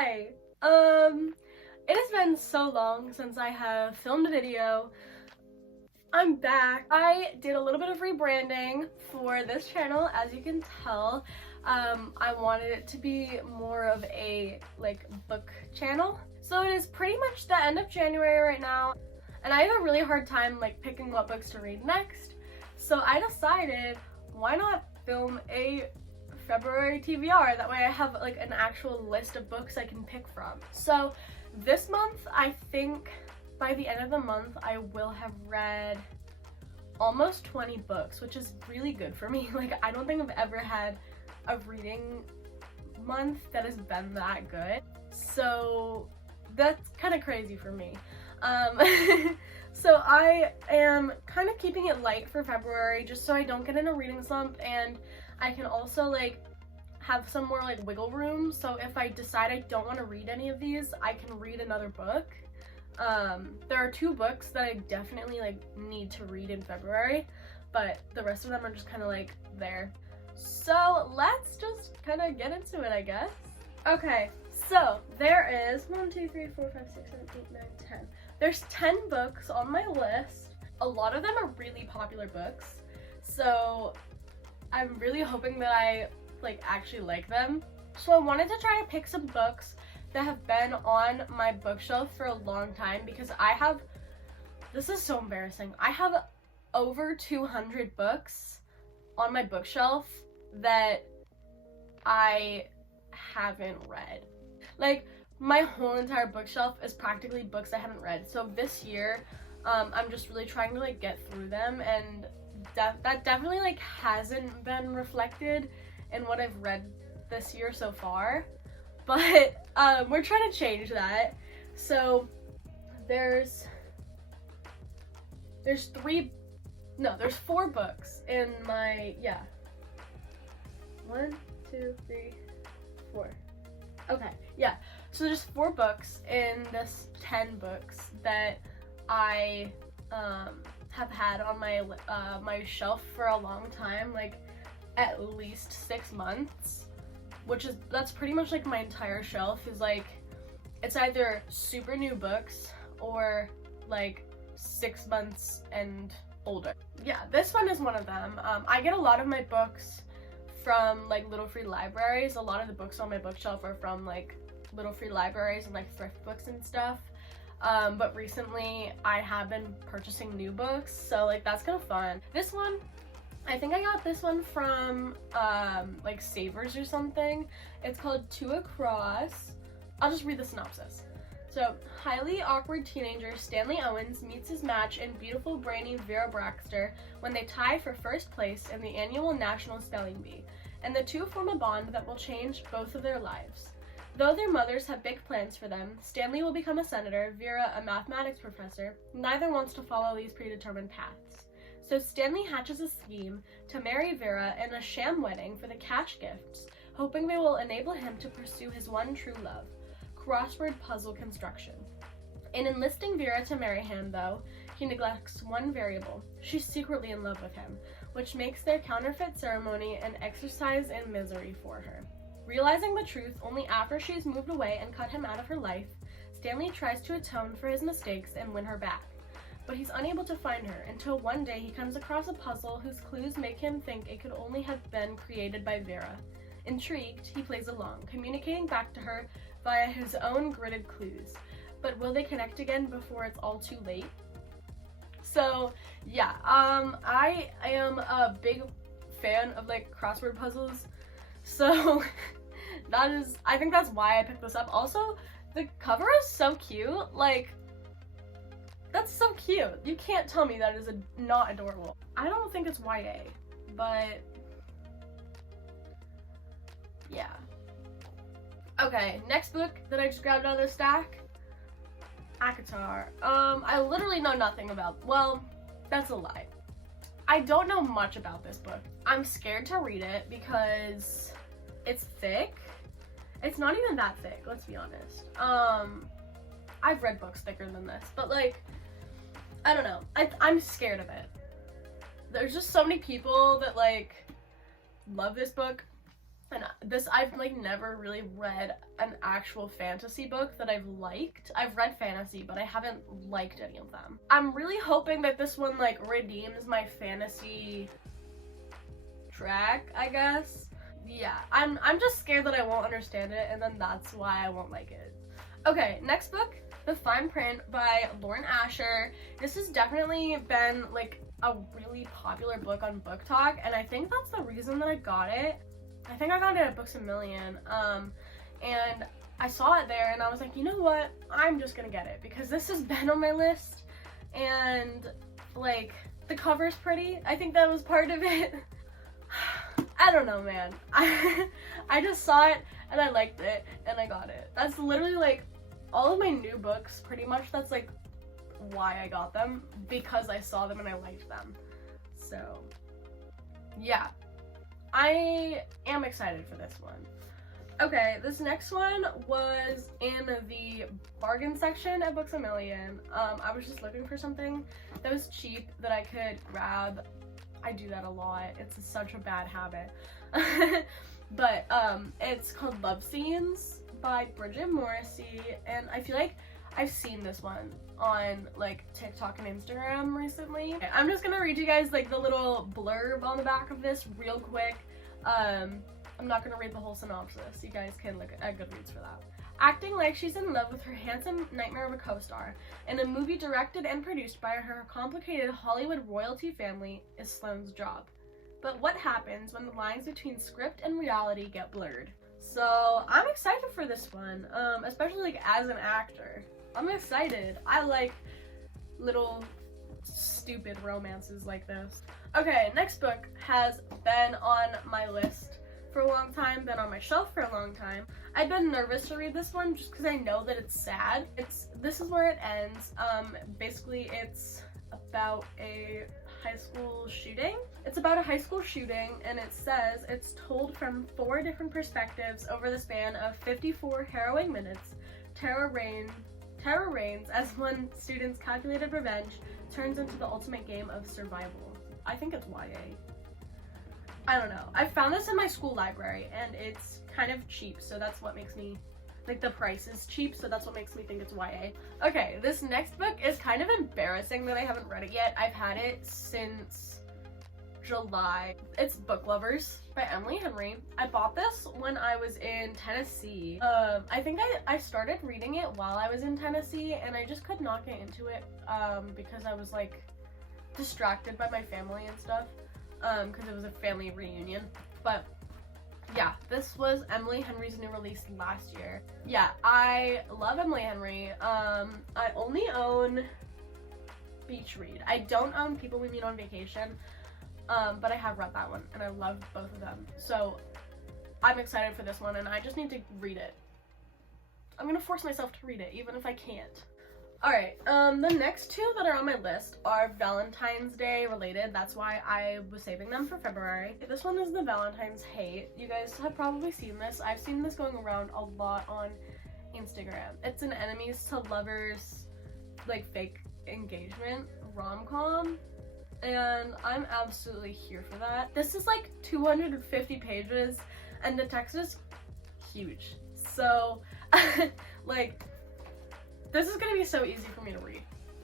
Hi! It has been so long since I have filmed a video. I'm back. I did a little bit of rebranding for this channel, as you can tell. I wanted it to be more of a, book channel. So it is pretty much the end of January right now, and I have a really hard time, picking what books to read next. So I decided, why not film a February TBR? That way I have an actual list of books I can pick from. So this month, I think by the end of the month I will have read almost 20 books, which is really good for me. I don't think I've ever had a reading month that has been that good. So that's kind of crazy for me. So I am kind of keeping it light for February just so I don't get in a reading slump, and I can also have some more wiggle room. So if I decide I don't want to read any of these, I can read another book. There are 2 books that I definitely need to read in February, but the rest of them are just kind of there. So let's just kind of get into it, I guess. Okay, so there is 1, 2, 3, 4, 5, 6, 7, 8, 9, 10. There's 10 books on my list. A lot of them are really popular books, so I'm really hoping that I actually like them. So I wanted to try to pick some books that have been on my bookshelf for a long time, because this is so embarrassing, I have over 200 books on my bookshelf that I haven't read. My whole entire bookshelf is practically books I haven't read. So this year, I'm just really trying to get through them, and that definitely hasn't been reflected in what I've read this year so far. But we're trying to change that. So there's 4 books in my, 1, 2, 3, 4. Okay, yeah. So there's 4 books in this 10 books that I have had on my my shelf for a long time, at least 6 months, that's pretty much my entire shelf is it's either super new books or 6 months and older. Yeah, this one is one of them. I get a lot of my books from little free libraries. A lot of the books on my bookshelf are from little free libraries and thrift books and stuff. But recently I have been purchasing new books, so that's kind of fun. This one, I think I got this one from Savers or something. It's called Two Across. I'll just read the synopsis. So, highly awkward teenager Stanley Owens meets his match in beautiful, brainy Vera Braxter when they tie for first place in the annual National Spelling Bee, and the two form a bond that will change both of their lives. Though their mothers have big plans for them, Stanley will become a senator, Vera a mathematics professor. Neither wants to follow these predetermined paths. So Stanley hatches a scheme to marry Vera in a sham wedding for the cash gifts, hoping they will enable him to pursue his one true love, crossword puzzle construction. In enlisting Vera to marry him, though, he neglects one variable. She's secretly in love with him, which makes their counterfeit ceremony an exercise in misery for her. Realizing the truth only after she's moved away and cut him out of her life, Stanley tries to atone for his mistakes and win her back. But he's unable to find her until one day he comes across a puzzle whose clues make him think it could only have been created by Vera. Intrigued, he plays along, communicating back to her via his own gridded clues. But will they connect again before it's all too late? So, yeah, I am a big fan of crossword puzzles. So I think that's why I picked this up. Also, the cover is so cute. That's so cute. You can't tell me that is not adorable. I don't think it's YA, but yeah. Okay, next book that I just grabbed out of the stack, ACOTAR. I literally know nothing about, well, that's a lie. I don't know much about this book. I'm scared to read it because it's thick. It's not even that thick, let's be honest. I've read books thicker than this, but I don't know. I'm scared of it. There's just so many people that love this book, And this, I've like never really read an actual fantasy book that I've liked. I've read fantasy, but I haven't liked any of them. I'm really hoping that this one like redeems my fantasy track, I guess. Yeah, I'm just scared that I won't understand it, and then that's why I won't like it. Okay, next book, The Fine Print by Lauren Asher. This has definitely been like a really popular book on Book Talk, and I think that's the reason that I got it. I think I got it at Books A Million, and I saw it there and I was like, you know what, I'm just gonna get it because this has been on my list, and like the cover's pretty. I think that was part of it. I don't know, man. I just saw it and I liked it and I got it. That's literally like all of my new books, pretty much. That's like why I got them, because I saw them and I liked them. So yeah, I am excited for this one. Okay, this next one was in the bargain section at Books A Million. I was just looking for something that was cheap that I could grab. I do that a lot. It's such a bad habit. But it's called Love Scenes by Bridget Morrissey, and I feel like I've seen this one on like TikTok and Instagram recently. Okay, I'm just gonna read you guys like the little blurb on the back of this real quick. I'm not gonna read the whole synopsis. You guys can look at Goodreads for that. Acting like she's in love with her handsome nightmare of a co-star in a movie directed and produced by her complicated Hollywood royalty family is Sloane's job. But what happens when the lines between script and reality get blurred? So I'm excited for this one, especially like as an actor. I'm excited. I like little stupid romances like this. Okay, next book has been on my list for a long time, been on my shelf for a long time. I've been nervous to read this one just because I know that it's sad. This is where it ends. Basically it's about a high school shooting. It's about a high school shooting, and it says it's told from 4 different perspectives over the span of 54 harrowing minutes. Terror reigns as one student's calculated revenge turns into the ultimate game of survival. I think it's YA. I don't know. I found this in my school library and it's kind of cheap, so that's what makes me, like the price is cheap, so that's what makes me think it's YA. Okay, this next book is kind of embarrassing that I haven't read it yet. I've had it since July. It's Book Lovers by Emily Henry. I bought this when I was in Tennessee. I think I started reading it while I was in Tennessee, and I just could not get into it because I was like distracted by my family and stuff, because it was a family reunion. But yeah, this was Emily Henry's new release last year. Yeah, I love Emily Henry. I only own Beach Read. I don't own People We Meet on Vacation, but I have read that one and I love both of them. So I'm excited for this one and I just need to read it. I'm gonna force myself to read it even if I can't. Alright, the next 2 that are on my list are Valentine's Day related. That's why I was saving them for February. This one is the Valentine's Hate. You guys have probably seen this. I've seen this going around a lot on Instagram. It's an enemies to lovers, like fake engagement rom-com, and I'm absolutely here for that. This is like 250 pages and the text is huge. So like, this is gonna be so easy for me to read.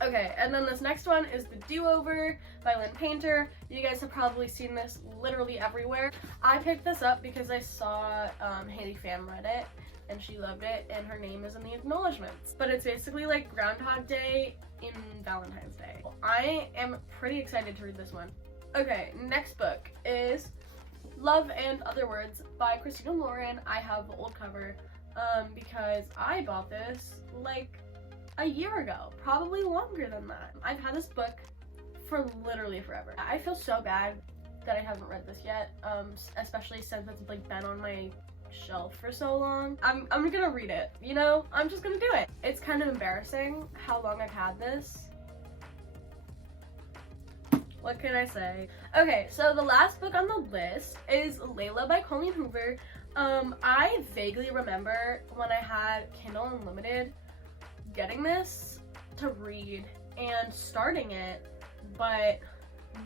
Okay, and then this next one is The Do-Over by Lynn Painter. You guys have probably seen this literally everywhere. I picked this up because I saw Haley Pham read it and she loved it, and her name is in the acknowledgements. But it's basically like Groundhog Day in Valentine's Day. I am pretty excited to read this one. Okay, next book is Love and Other Words by Christina Lauren. I have the old cover because I bought this like a year ago, probably longer than that. I've had this book for literally forever. I feel so bad that I haven't read this yet, especially since it's like been on my shelf for so long. I'm gonna read it, you know? I'm just gonna do it. It's kind of embarrassing how long I've had this. What can I say? Okay, so the last book on the list is Layla by Colleen Hoover. I vaguely remember when I had Kindle Unlimited getting this to read and starting it, but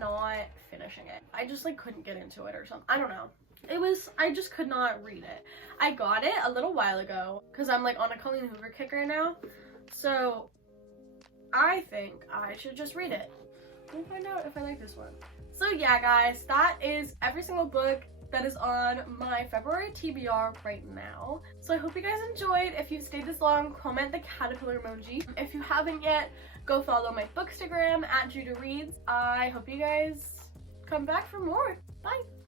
not finishing it. I just like couldn't get into it or something. I don't know. I just could not read it. I got it a little while ago because I'm like on a Colleen Hoover kick right now. So I think I should just read it. We'll find out if I like this one. So yeah, guys, that is every single book that is on my February TBR right now. So I hope you guys enjoyed. If you've stayed this long, comment the caterpillar emoji. If you haven't yet, go follow my bookstagram @JudahReads. I hope you guys come back for more. Bye!